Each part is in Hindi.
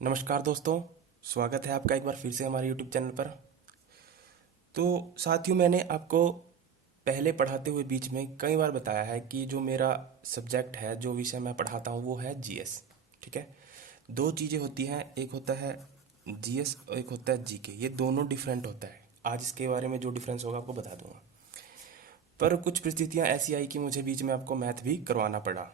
नमस्कार दोस्तों। स्वागत है आपका एक बार फिर से हमारे YouTube चैनल पर। तो साथियों, मैंने आपको पहले पढ़ाते हुए बीच में कई बार बताया है कि जो मेरा सब्जेक्ट है, जो विषय मैं पढ़ाता हूँ वो है जीएस। ठीक है। दो चीज़ें होती हैं, एक होता है जीएस और एक होता है जीके। ये दोनों डिफरेंट होता है। आज इसके बारे में जो डिफरेंस होगा आपको बता दूंगा। पर कुछ परिस्थितियां ऐसी आई कि मुझे बीच में आपको मैथ भी करवाना पड़ा।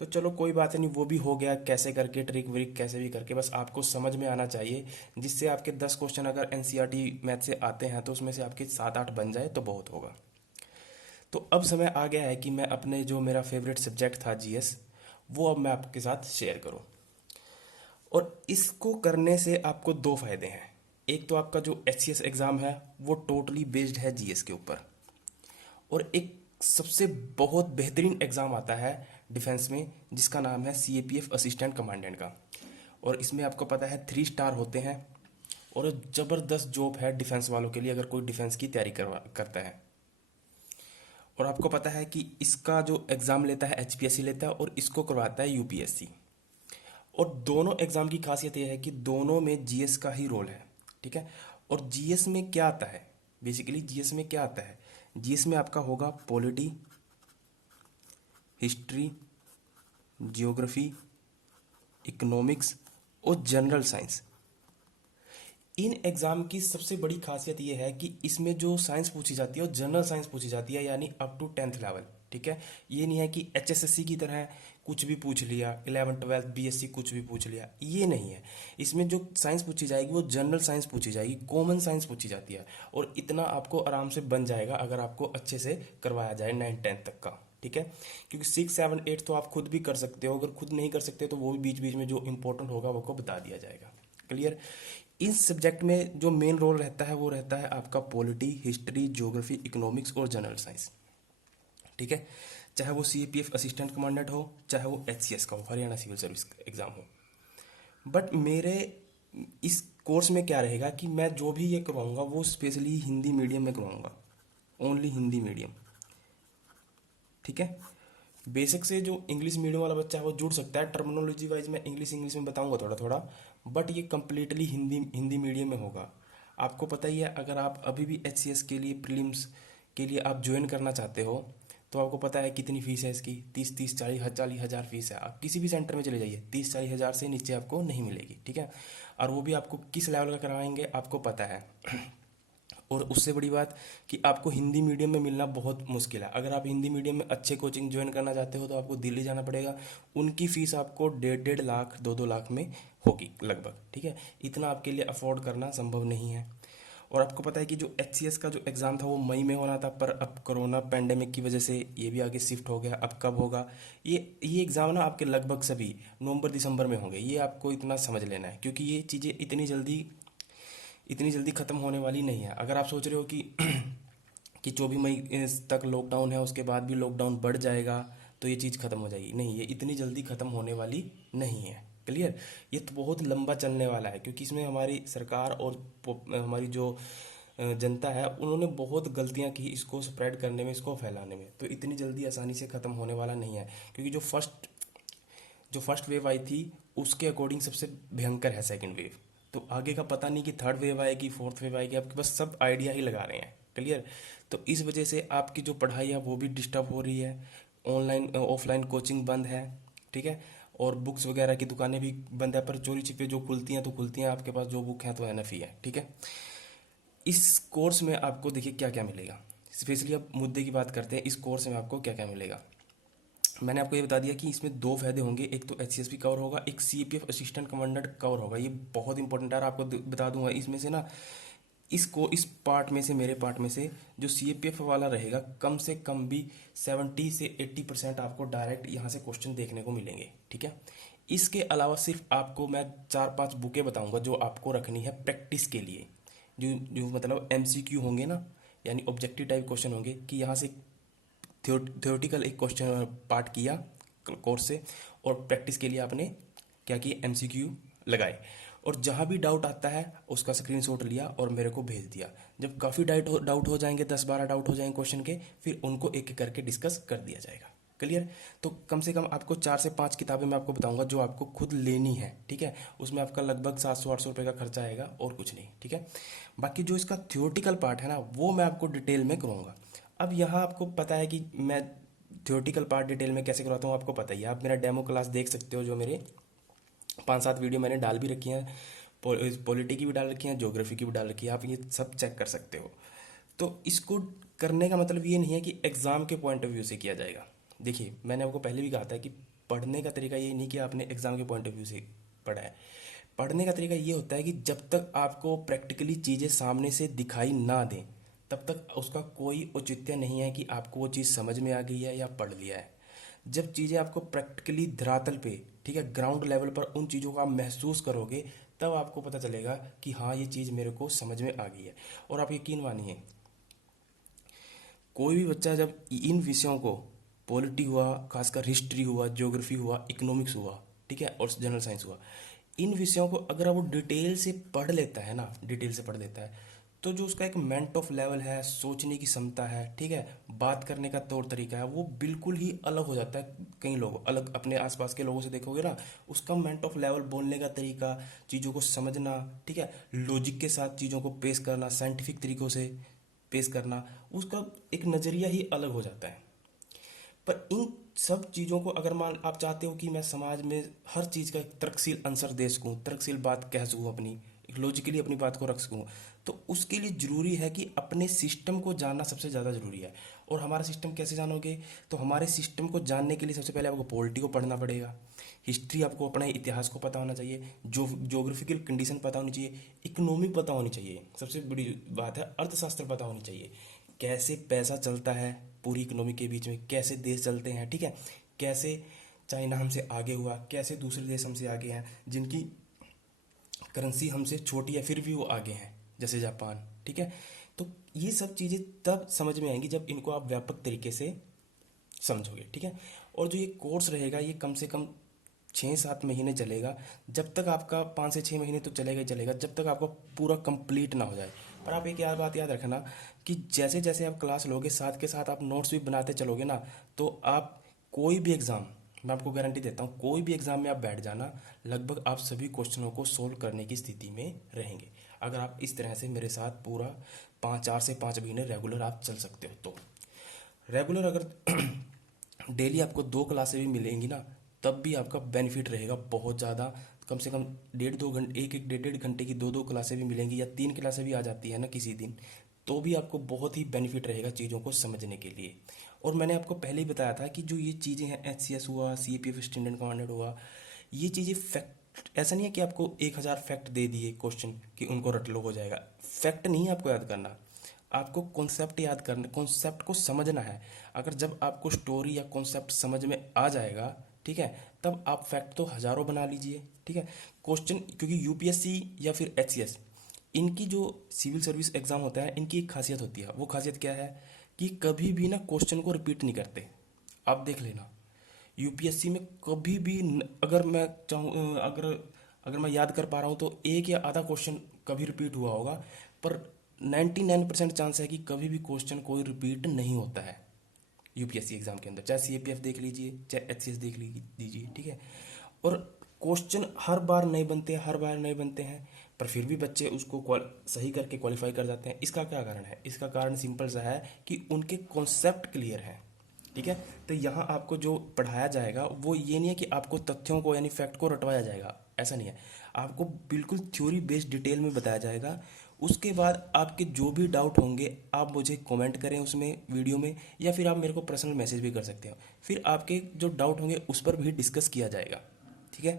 तो चलो कोई बात नहीं, वो भी हो गया, कैसे करके ट्रिक व्रिक कैसे भी करके, बस आपको समझ में आना चाहिए। जिससे आपके 10 क्वेश्चन अगर एनसीईआरटी मैथ से आते हैं तो उसमें से आपके 7-8 बन जाए तो बहुत होगा। तो अब समय आ गया है कि मैं अपने जो मेरा फेवरेट सब्जेक्ट था जीएस, वो अब मैं आपके साथ शेयर करूं। और इसको करने से आपको दो फायदे हैं। एक तो आपका जो एचसीएस एग्ज़ाम है वो टोटली बेस्ड है जीएस के ऊपर। और एक सबसे बहुत बेहतरीन एग्ज़ाम आता है डिफेंस में, जिसका नाम है सीएपीएफ असिस्टेंट कमांडेंट का। और इसमें आपको पता है 3 स्टार होते हैं। और ज़बरदस्त जॉब है डिफेंस वालों के लिए, अगर कोई डिफेंस की तैयारी करता है। और आपको पता है कि इसका जो एग्ज़ाम लेता है एचपीएससी लेता है और इसको करवाता है यूपीएससी। और दोनों एग्ज़ाम की खासियत यह है कि दोनों में जीएस का ही रोल है। ठीक है। और जीएस में क्या आता है, बेसिकली जीएस में क्या आता है, जीएस में आपका होगा पॉलिटी, हिस्ट्री, जियोग्राफी, इकोनॉमिक्स और जनरल साइंस। इन एग्ज़ाम की सबसे बड़ी खासियत यह है कि इसमें जो साइंस पूछी जाती है वो जनरल साइंस पूछी जाती है, यानी अप टू 10th लेवल। ठीक है। ये नहीं है कि एचएसएससी की तरह कुछ भी पूछ लिया, 11th 12th बीएससी कुछ भी पूछ लिया, ये नहीं है। इसमें जो साइंस पूछी जाएगी वो जनरल साइंस पूछी जाएगी, कॉमन साइंस पूछी जाती है। और इतना आपको आराम से बन जाएगा अगर आपको अच्छे से करवाया जाए 9th 10th तक का। ठीक है। क्योंकि 6 7 8 तो आप खुद भी कर सकते हो, अगर खुद नहीं कर सकते तो वो भी बीच बीच में जो इंपॉर्टेंट होगा वो को बता दिया जाएगा। क्लियर। इस सब्जेक्ट में जो मेन रोल रहता है वो रहता है आपका पॉलिटी, हिस्ट्री, ज्योग्राफी, इकोनॉमिक्स और जनरल साइंस। ठीक है। चाहे वो सीएपीएफ असिस्टेंट कमांडेंट हो, चाहे वो एचसीएस का हो, हरियाणा सिविल सर्विस एग्जाम हो। बट मेरे इस कोर्स में क्या रहेगा कि मैं जो भी ये करवाऊंगा वो स्पेशली हिंदी मीडियम में करवाऊंगा, ओनली हिंदी मीडियम। ठीक है। बेसिक से जो इंग्लिश मीडियम वाला बच्चा है वो जुड़ सकता है, टर्मिनोलॉजी वाइज मैं इंग्लिश इंग्लिश में बताऊंगा थोड़ा थोड़ा। बट ये कम्प्लीटली हिंदी हिंदी मीडियम में होगा। आपको पता ही है, अगर आप अभी भी एचसीएस के लिए प्रीलिम्स के लिए आप ज्वाइन करना चाहते हो तो आपको पता है कितनी फीस है इसकी, 30-40 हज़ार फीस है। आप किसी भी सेंटर में चले जाइए, 30-40 हज़ार से नीचे आपको नहीं मिलेगी। ठीक है। और वो भी आपको किस लेवल का करवाएंगे आपको पता है। और उससे बड़ी बात कि आपको हिंदी मीडियम में मिलना बहुत मुश्किल है। अगर आप हिंदी मीडियम में अच्छे कोचिंग ज्वाइन करना चाहते हो तो आपको दिल्ली जाना पड़ेगा। उनकी फ़ीस आपको 1.5-1.5 लाख 2-2 लाख में होगी लगभग। ठीक है। इतना आपके लिए अफोर्ड करना संभव नहीं है। और आपको पता है कि जो एचसीएस का जो एग्ज़ाम था वो मई में होना था, पर अब कोरोना पेंडेमिक की वजह से ये भी आगे शिफ्ट हो गया। अब कब होगा ये एग्ज़ाम ना, आपके लगभग सभी नवंबर दिसंबर में होंगे। ये आपको इतना समझ लेना है, क्योंकि ये चीज़ें इतनी जल्दी ख़त्म होने वाली नहीं है। अगर आप सोच रहे हो कि 24 मई तक लॉकडाउन है, उसके बाद भी लॉकडाउन बढ़ जाएगा तो ये चीज़ ख़त्म हो जाएगी, नहीं, ये इतनी जल्दी ख़त्म होने वाली नहीं है। क्लियर। ये तो बहुत लंबा चलने वाला है, क्योंकि इसमें हमारी सरकार और हमारी जो जनता है उन्होंने बहुत गलतियां की इसको स्प्रेड करने में, इसको फैलाने में। तो इतनी जल्दी आसानी से ख़त्म होने वाला नहीं है, क्योंकि जो फर्स्ट वेव आई थी उसके अकॉर्डिंग सबसे भयंकर है सेकंड वेव। तो आगे का पता नहीं कि थर्ड वेव आएगी, फोर्थ वेव आएगी, आपके बस सब आइडिया ही लगा रहे हैं। क्लियर। तो इस वजह से आपकी जो पढ़ाई है वो भी डिस्टर्ब हो रही है। ऑनलाइन ऑफलाइन कोचिंग बंद है। ठीक है। और बुक्स वगैरह की दुकानें भी बंद है, पर चोरी छिपे जो खुलती हैं तो खुलती हैं, आपके पास जो बुक है तो एनफ ही है। ठीक है। इस कोर्स में आपको देखिए क्या क्या मिलेगा। स्पेशली अब मुद्दे की बात करते हैं, इस कोर्स में आपको क्या क्या मिलेगा। मैंने आपको ये बता दिया कि इसमें दो फायदे होंगे, एक तो एचसीएसपी कवर होगा, एक सीपीएफ असिस्टेंट कमांडेंट कवर होगा। ये बहुत इंपॉर्टेंट है, आपको बता दूंगा इसमें से ना, इस पार्ट में से, मेरे पार्ट में से जो सीपीएफ वाला रहेगा, कम से कम भी 70 से 80% आपको डायरेक्ट यहाँ से क्वेश्चन देखने को मिलेंगे। ठीक है। इसके अलावा सिर्फ आपको मैं 4-5 बुकें बताऊंगा जो आपको रखनी है प्रैक्टिस के लिए, जो जो मतलब एमसीक्यू होंगे ना, यानी ऑब्जेक्टिव टाइप क्वेश्चन होंगे, कि यहाँ से थियोरटिकल एक क्वेश्चन पार्ट किया कोर्स से, और प्रैक्टिस के लिए आपने क्या किया, एमसीक्यू लगाए। और जहाँ भी डाउट आता है उसका स्क्रीनशॉट लिया और मेरे को भेज दिया। जब काफ़ी डाउट हो जाएंगे, 10-12 डाउट हो जाएंगे क्वेश्चन के, फिर उनको एक एक करके डिस्कस कर दिया जाएगा। क्लियर। तो कम से कम आपको 4 से 5 किताबें मैं आपको बताऊंगा जो आपको खुद लेनी है, ठीक है। उसमें आपका लगभग 700-800 रुपये का खर्चा आएगा और कुछ नहीं, ठीक है। बाकी जो इसका थ्योरेटिकल पार्ट है ना, वो मैं आपको डिटेल में करूँगा। अब यहाँ आपको पता है कि मैं थ्योरेटिकल पार्ट डिटेल में कैसे करवाता हूँ, आपको पता ही है। आप मेरा डेमो क्लास देख सकते हो, जो मेरे 5-7 वीडियो मैंने डाल भी रखी हैं। पॉलिटी की भी डाल रखी हैं, ज्योग्राफी की भी डाल रखी है, आप ये सब चेक कर सकते हो। तो इसको करने का मतलब ये नहीं है कि एग्ज़ाम के पॉइंट ऑफ व्यू से किया जाएगा। देखिए, मैंने आपको पहले भी कहा था कि पढ़ने का तरीका ये नहीं कि आपने एग्ज़ाम के पॉइंट ऑफ व्यू से पढ़ा है। पढ़ने का तरीका ये होता है कि जब तक आपको प्रैक्टिकली चीज़ें सामने से दिखाई ना दें, तब तक उसका कोई औचित्य नहीं है कि आपको वो चीज़ समझ में आ गई है या पढ़ लिया है। जब चीज़ें आपको प्रैक्टिकली धरातल पे, ठीक है, ग्राउंड लेवल पर उन चीज़ों को आप महसूस करोगे, तब आपको पता चलेगा कि हाँ, ये चीज़ मेरे को समझ में आ गई है। और आप यकीन मानिए, कोई भी बच्चा जब इन विषयों को, पॉलिटी हुआ, खासकर हिस्ट्री हुआ, ज्योग्राफी हुआ, इकोनॉमिक्स हुआ, ठीक है, और जनरल साइंस हुआ, इन विषयों को अगर वो डिटेल से पढ़ लेता है ना, डिटेल से पढ़ लेता है, तो जो उसका एक मेंट ऑफ लेवल है, सोचने की क्षमता है, ठीक है, बात करने का तौर तरीका है, वो बिल्कुल ही अलग हो जाता है। कई लोग अलग, अपने आसपास के लोगों से देखोगे ना, उसका मेंट ऑफ लेवल, बोलने का तरीका, चीज़ों को समझना, ठीक है, लॉजिक के साथ चीज़ों को पेश करना, साइंटिफिक तरीकों से पेश करना, उसका एक नज़रिया ही अलग हो जाता है। पर इन सब चीज़ों को अगर मान आप चाहते हो कि मैं समाज में हर चीज़ का एक तर्कशील आंसर दे सकूँ, तर्कशील बात कह सकूँ, अपनी एक लॉजिकली अपनी बात को रख सकूँ, तो उसके लिए ज़रूरी है कि अपने सिस्टम को जानना सबसे ज़्यादा ज़रूरी है। और हमारा सिस्टम कैसे जानोगे? तो हमारे सिस्टम को जानने के लिए सबसे पहले आपको पॉलिटी को पढ़ना पड़ेगा, हिस्ट्री आपको अपने इतिहास को पता होना चाहिए, जो ज्योग्राफिकल कंडीशन पता होनी चाहिए, इकोनॉमिक पता होनी चाहिए, सबसे बड़ी बात है अर्थशास्त्र पता होनी चाहिए, कैसे पैसा चलता है पूरी इकोनॉमी के बीच में, कैसे देश चलते हैं, ठीक है, कैसे चाइना हमसे आगे हुआ, कैसे दूसरे देश हमसे आगे हैं जिनकी करेंसी हमसे छोटी है फिर भी वो आगे हैं, जैसे जापान, ठीक है। तो ये सब चीज़ें तब समझ में आएंगी जब इनको आप व्यापक तरीके से समझोगे, ठीक है। और जो ये कोर्स रहेगा, ये कम से कम 6-7 महीने चलेगा। जब तक आपका 5 से 6 महीने तो चलेगा ही चलेगा, जब तक आपका पूरा कंप्लीट ना हो जाए। पर आप एक याद बात याद रखना कि जैसे जैसे आप क्लास लोगे, साथ के साथ आप नोट्स भी बनाते चलोगे ना, तो आप कोई भी एग्ज़ाम, मैं आपको गारंटी देता हूँ, कोई भी एग्ज़ाम में आप बैठ जाना, लगभग आप सभी क्वेश्चनों को सोल्व करने की स्थिति में रहेंगे, अगर आप इस तरह से मेरे साथ पूरा 4 से 5 महीने रेगुलर आप चल सकते हो। तो रेगुलर अगर डेली आपको 2 क्लासें भी मिलेंगी ना, तब भी आपका बेनिफिट रहेगा बहुत ज़्यादा। कम से कम 1.5-2 घंटे, एक एक 1.5-1.5 घंटे की 2-2 क्लासें भी मिलेंगी, या 3 क्लासें भी आ जाती है ना किसी दिन, तो भी आपको बहुत ही बेनिफिट रहेगा चीज़ों को समझने के लिए। और मैंने आपको पहले ही बताया था कि जो ये चीज़ें हैं, HCS हुआ, CAPF स्टैंडर्ड कमांडेड हुआ, ये चीज़ें फैक्ट, ऐसा नहीं है कि आपको 1000 फैक्ट दे दिए क्वेश्चन कि उनको रट लो हो जाएगा। फैक्ट नहीं आपको याद करना, आपको कॉन्सेप्ट याद करना, कॉन्सेप्ट को समझना है। अगर जब आपको स्टोरी या कॉन्सेप्ट समझ में आ जाएगा, ठीक है, तब आप फैक्ट तो हज़ारों बना लीजिए, ठीक है। क्वेश्चन, क्योंकि UPSC या फिर HCS, इनकी जो सिविल सर्विस एग्ज़ाम होता है, इनकी एक खासियत होती है। वो खासियत क्या है कि कभी भी ना क्वेश्चन को रिपीट नहीं करते। आप देख लेना, UPSC में कभी भी अगर मैं चाहूँ, अगर मैं याद कर पा रहा हूँ तो एक या आधा क्वेश्चन कभी रिपीट हुआ होगा, पर 99% चांस है कि कभी भी क्वेश्चन कोई रिपीट नहीं होता है UPSC एग्जाम के अंदर। चाहे CAPF देख लीजिए, चाहे HCS देख लीजिए, ठीक है। और क्वेश्चन हर बार नहीं बनते हैं, हर बार नहीं बनते हैं, पर फिर भी बच्चे उसको सही करके क्वालिफाई कर जाते हैं। इसका क्या कारण है? इसका कारण सिंपल सा है कि उनके कॉन्सेप्ट क्लियर हैं, ठीक है। तो यहाँ आपको जो पढ़ाया जाएगा वो ये नहीं है कि आपको तथ्यों को यानी फैक्ट को रटवाया जाएगा, ऐसा नहीं है। आपको बिल्कुल थ्योरी बेस्ड डिटेल में बताया जाएगा। उसके बाद आपके जो भी डाउट होंगे, आप मुझे कमेंट करें उसमें, वीडियो में, या फिर आप मेरे को पर्सनल मैसेज भी कर सकते हो। फिर आपके जो डाउट होंगे उस पर भी डिस्कस किया जाएगा, ठीक है।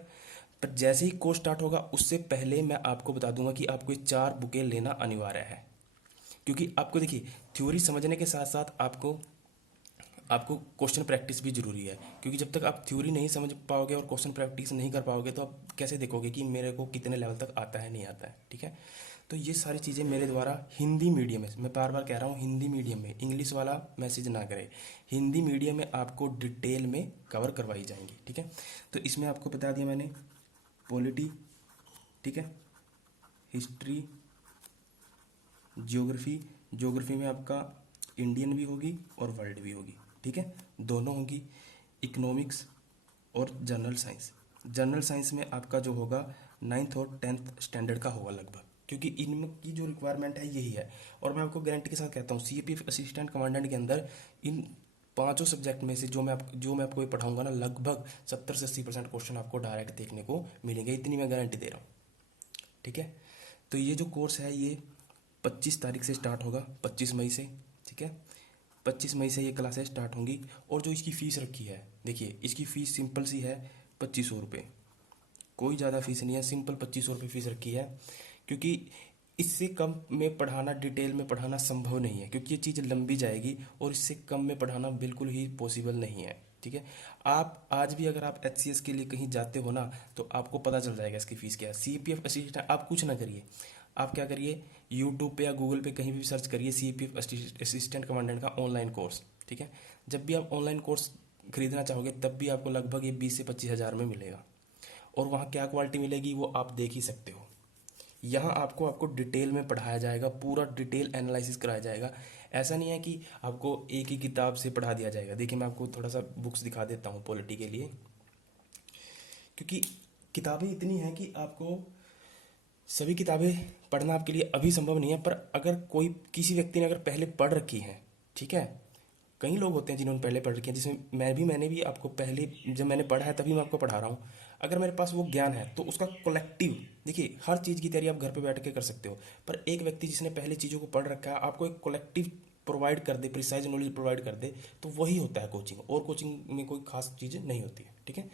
पर जैसे ही कोर्स स्टार्ट होगा, उससे पहले मैं आपको बता दूंगा कि आपको ये 4 बुकें लेना अनिवार्य है। क्योंकि आपको देखिए, थ्योरी समझने के साथ साथ आपको आपको क्वेश्चन प्रैक्टिस भी जरूरी है। क्योंकि जब तक आप थ्योरी नहीं समझ पाओगे और क्वेश्चन प्रैक्टिस नहीं कर पाओगे, तो आप कैसे देखोगे कि मेरे को कितने लेवल तक आता है, नहीं आता है, ठीक है। तो ये सारी चीज़ें मेरे द्वारा हिंदी मीडियम में, मैं बार बार कह रहा हूँ हिंदी मीडियम में, इंग्लिश वाला मैसेज ना करें, हिंदी मीडियम में आपको डिटेल में कवर करवाई जाएंगी, ठीक है। तो इसमें आपको बता दिया मैंने पॉलिटी, ठीक है, हिस्ट्री, ज्योग्राफी, ज्योग्राफी में आपका इंडियन भी होगी और वर्ल्ड भी होगी, ठीक है, दोनों होंगी। इकोनॉमिक्स और जनरल साइंस। जनरल साइंस में आपका जो होगा 9th और 10th स्टैंडर्ड का होगा लगभग, क्योंकि इनकी जो रिक्वायरमेंट है यही है। और मैं आपको गारंटी के साथ कहता हूँ सीपीएफ असिस्टेंट कमांडेंट के अंदर इन पांचों सब्जेक्ट में से जो मैं आपको पढ़ाऊंगा ना, लगभग 70 से 80% क्वेश्चन आपको डायरेक्ट देखने को मिलेंगे, इतनी मैं गारंटी दे रहा हूँ। ठीक है, तो ये जो कोर्स है ये 25 तारीख से स्टार्ट होगा, 25 मई से। ठीक है, 25 मई से ये क्लासेस स्टार्ट होंगी। और जो इसकी फ़ीस रखी है, देखिए इसकी फ़ीस सिंपल सी है, 2500 रुपये, कोई ज़्यादा फीस नहीं है, सिंपल 2500 रुपये फीस रखी है। क्योंकि इससे कम में पढ़ाना, डिटेल में पढ़ाना संभव नहीं है, क्योंकि ये चीज़ लंबी जाएगी और इससे कम में पढ़ाना बिल्कुल ही पॉसिबल नहीं है। ठीक है, आप आज भी अगर आप एचसीएस के लिए कहीं जाते हो ना, तो आपको पता चल जाएगा इसकी फ़ीस क्या है। सीपीएफ असिस्टेंट आप कुछ ना करिए, आप क्या करिए, यूट्यूब पे या गूगल पे कहीं भी सर्च करिए सीपीएफ असिस्टेंट कमांडेंट का ऑनलाइन कोर्स। ठीक है, जब भी आप ऑनलाइन कोर्स खरीदना चाहोगे तब भी आपको लगभग ये 20 से 25 हज़ार में मिलेगा। और वहाँ क्या क्वालिटी मिलेगी वो आप देख ही सकते हो। यहाँ आपको डिटेल में पढ़ाया जाएगा, पूरा डिटेल एनालिसिस कराया जाएगा। ऐसा नहीं है कि आपको एक ही किताब से पढ़ा दिया जाएगा। देखिए मैं आपको थोड़ा सा बुक्स दिखा देता हूँ पॉलिटी के लिए, क्योंकि किताबें इतनी हैं कि आपको सभी किताबें पढ़ना आपके लिए अभी संभव नहीं है। पर अगर कोई किसी व्यक्ति ने अगर पहले पढ़ रखी है, ठीक है, कई लोग होते हैं जिन्होंने पहले पढ़ रखी है, जिसमें मैंने भी आपको पहले जब मैंने पढ़ा है तभी मैं आपको पढ़ा रहा हूँ। अगर मेरे पास वो ज्ञान है तो उसका कलेक्टिव, देखिए हर चीज़ की तैयारी आप घर पे बैठ के कर सकते हो, पर एक व्यक्ति जिसने पहले चीज़ों को पढ़ रखा है आपको एक कलेक्टिव प्रोवाइड कर दे, प्रिसाइज नॉलेज प्रोवाइड कर दे, तो वही होता है कोचिंग। और कोचिंग में कोई खास चीज़ नहीं होती है। ठीक है,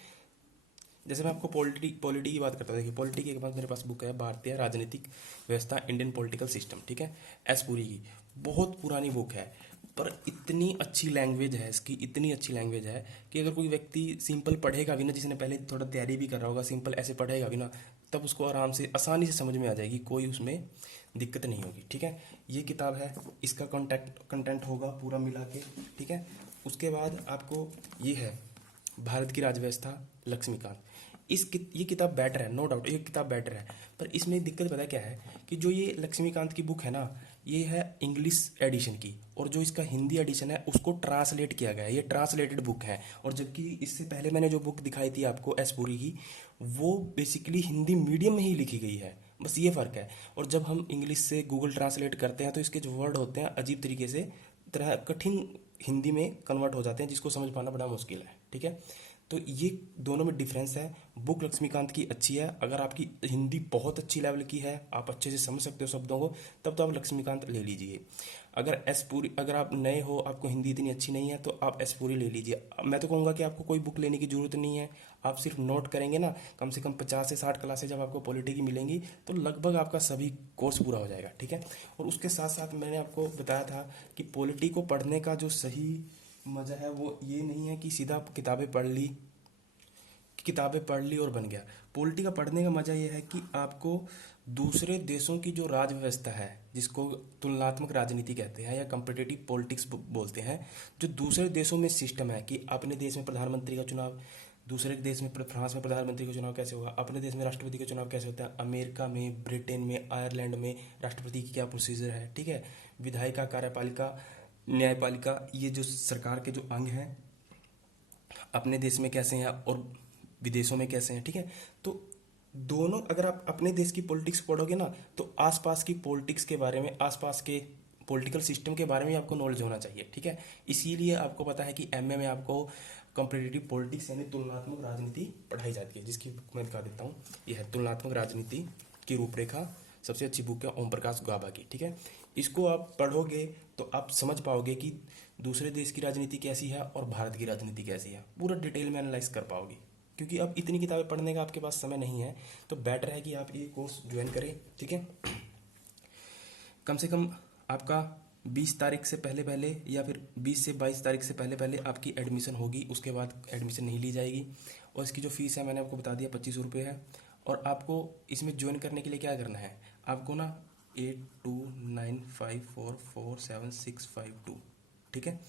जैसे मैं आपको पॉलिटी की बात करता हूँ, देखिए पॉलिटी के बाद मेरे पास बुक है भारतीय राजनीतिक व्यवस्था, इंडियन पॉलिटिकल सिस्टम। ठीक है, एस पुरी की, बहुत पुरानी बुक है, पर इतनी अच्छी लैंग्वेज है इसकी, इतनी अच्छी लैंग्वेज है कि अगर कोई व्यक्ति सिंपल पढ़ेगा भी ना, जिसने पहले थोड़ा तैयारी भी कर रहा होगा, सिंपल ऐसे पढ़ेगा भी ना, तब उसको आराम से आसानी से समझ में आ जाएगी, कोई उसमें दिक्कत नहीं होगी। ठीक है, ये किताब है, इसका कंटेंट होगा पूरा मिला के। ठीक है, उसके बाद आपको ये है भारत की राजव्यवस्था, लक्ष्मीकांत। ये किताब बेटर है, नो डाउट ये किताब बेटर है, पर इसमें दिक्कत पता क्या है कि जो ये लक्ष्मीकांत की बुक है ना, ये है इंग्लिश एडिशन की, और जो इसका हिंदी एडिशन है उसको ट्रांसलेट किया गया है, ये ट्रांसलेटेड बुक है। और जबकि इससे पहले मैंने जो बुक दिखाई थी आपको एस पुरी की, वो बेसिकली हिंदी मीडियम में ही लिखी गई है, बस ये फ़र्क है। और जब हम इंग्लिश से गूगल ट्रांसलेट करते हैं तो इसके जो वर्ड होते हैं अजीब तरीके से, तरह कठिन हिंदी में कन्वर्ट हो जाते हैं, जिसको समझ पाना बड़ा मुश्किल है। ठीक है, तो ये दोनों में डिफरेंस है। बुक लक्ष्मीकांत की अच्छी है, अगर आपकी हिंदी बहुत अच्छी लेवल की है, आप अच्छे से समझ सकते हो शब्दों को, तब तो आप लक्ष्मीकांत ले लीजिए। अगर आप नए हो, आपको हिंदी इतनी अच्छी नहीं है, तो आप एस पुरी ले लीजिए। मैं तो कहूँगा कि आपको कोई बुक लेने की ज़रूरत नहीं है, आप सिर्फ नोट करेंगे ना, कम से कम 50 से 60 क्लासेज जब आपको पॉलिटी की मिलेंगी तो लगभग आपका सभी कोर्स पूरा हो जाएगा। ठीक है, और उसके साथ साथ मैंने आपको बताया था कि पॉलिटी को पढ़ने का जो सही मज़ा है वो ये नहीं है कि सीधा किताबें पढ़ ली और बन गया। पॉलिटी का पढ़ने का मज़ा ये है कि आपको दूसरे देशों की जो राज व्यवस्था है, जिसको तुलनात्मक राजनीति कहते हैं या कम्पिटिटिव पॉलिटिक्स बोलते हैं, जो दूसरे देशों में सिस्टम है कि अपने देश में प्रधानमंत्री का चुनाव, दूसरे देश में फ्रांस में प्रधानमंत्री का चुनाव कैसे होगा, अपने देश में राष्ट्रपति का चुनाव कैसे होता है, अमेरिका में, ब्रिटेन में, आयरलैंड में राष्ट्रपति की क्या प्रोसीजर है। ठीक है, विधायिका, कार्यपालिका, न्यायपालिका, ये जो सरकार के जो अंग हैं अपने देश में कैसे हैं और विदेशों में कैसे हैं। ठीक है, तो दोनों, अगर आप अपने देश की पॉलिटिक्स पढ़ोगे ना, तो आसपास की पॉलिटिक्स के बारे में, आसपास के पॉलिटिकल सिस्टम के बारे में आपको नॉलेज होना चाहिए। ठीक है, इसीलिए आपको पता है कि एमए में आपको कंपेटिटिव पॉलिटिक्स यानी तुलनात्मक राजनीति पढ़ाई जाती है, जिसकी बुक मैं दिखा देता हूँ। यह है तुलनात्मक राजनीति की रूपरेखा, सबसे अच्छी बुक है ओम प्रकाश गाबा की। ठीक है, इसको आप पढ़ोगे तो आप समझ पाओगे कि दूसरे देश की राजनीति कैसी है और भारत की राजनीति कैसी है, पूरा डिटेल में एनालाइज कर पाओगे। क्योंकि अब इतनी किताबें पढ़ने का आपके पास समय नहीं है, तो बेटर है कि आप ये कोर्स ज्वाइन करें। ठीक है, कम से कम आपका 20 तारीख से पहले पहले या फिर 20 से 22 तारीख से पहले पहले आपकी एडमिशन होगी, उसके बाद एडमिशन नहीं ली जाएगी। और इसकी जो फीस है मैंने आपको बता दिया, 2500 रुपये है। और आपको इसमें ज्वाइन करने के लिए क्या करना है, आपको ना 8295447652, ठीक है,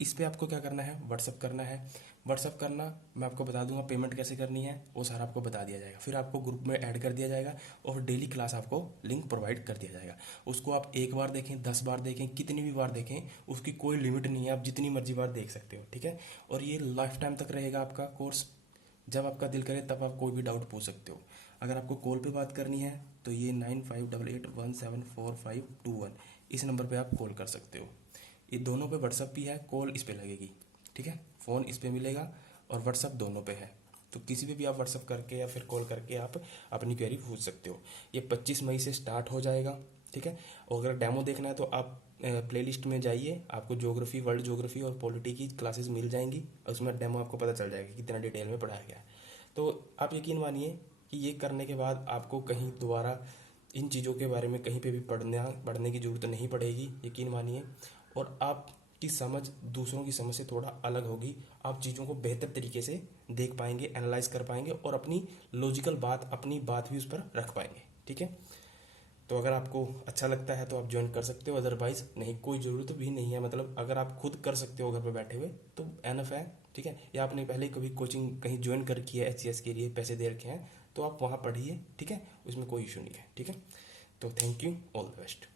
इस पे आपको क्या करना है, व्हाट्सअप करना है। व्हाट्सअप करना, मैं आपको बता दूंगा पेमेंट कैसे करनी है, वो सारा आपको बता दिया जाएगा। फिर आपको ग्रुप में ऐड कर दिया जाएगा और डेली क्लास आपको लिंक प्रोवाइड कर दिया जाएगा। उसको आप एक बार देखें, 10 बार देखें, कितनी भी बार देखें, उसकी कोई लिमिट नहीं है, आप जितनी मर्जी बार देख सकते हो, ठीक है। और ये लाइफ टाइम तक रहेगा आपका कोर्स, जब आपका दिल करे तब आप कोई भी डाउट पूछ सकते हो। अगर आपको कॉल पे बात करनी है तो ये 9588174521 इस नंबर पे आप कॉल कर सकते हो। ये दोनों पे व्हाट्सअप भी है, कॉल इस पे लगेगी, ठीक है। फ़ोन इस पे मिलेगा और व्हाट्सअप दोनों पे है, तो किसी पे भी आप व्हाट्सअप करके या फिर कॉल करके आप अपनी क्वेरी पूछ सकते हो। ये 25 मई से स्टार्ट हो जाएगा, ठीक है। और अगर डेमो देखना है तो आप प्लेलिस्ट में जाइए, आपको ज्योग्राफी, वर्ल्ड ज्योग्राफी और पॉलिटी की क्लासेस मिल जाएंगी, और उसमें डेमो आपको पता चल जाएगा कि कितना डिटेल में पढ़ाया गया है। तो आप यकीन मानिए कि ये करने के बाद आपको कहीं दोबारा इन चीज़ों के बारे में कहीं पे भी पढ़ने की ज़रूरत नहीं पड़ेगी, यकीन मानिए। और आपकी समझ दूसरों की समझ से थोड़ा अलग होगी, आप चीज़ों को बेहतर तरीके से देख पाएंगे, एनालाइज कर पाएंगे और अपनी लॉजिकल बात, अपनी बात भी उस पर रख पाएंगे, ठीक है। तो अगर आपको अच्छा लगता है तो आप ज्वाइन कर सकते हो, अदरवाइज नहीं, कोई ज़रूरत भी नहीं है। मतलब अगर आप खुद कर सकते हो घर पे बैठे हुए तो एनफ है, ठीक है। या आपने पहले कभी कोचिंग कहीं ज्वाइन कर रखी है, एचसीएस के लिए पैसे दे रखे हैं, तो आप वहाँ पढ़िए, ठीक है, उसमें कोई इशू नहीं है, ठीक है। तो thank you, all the best.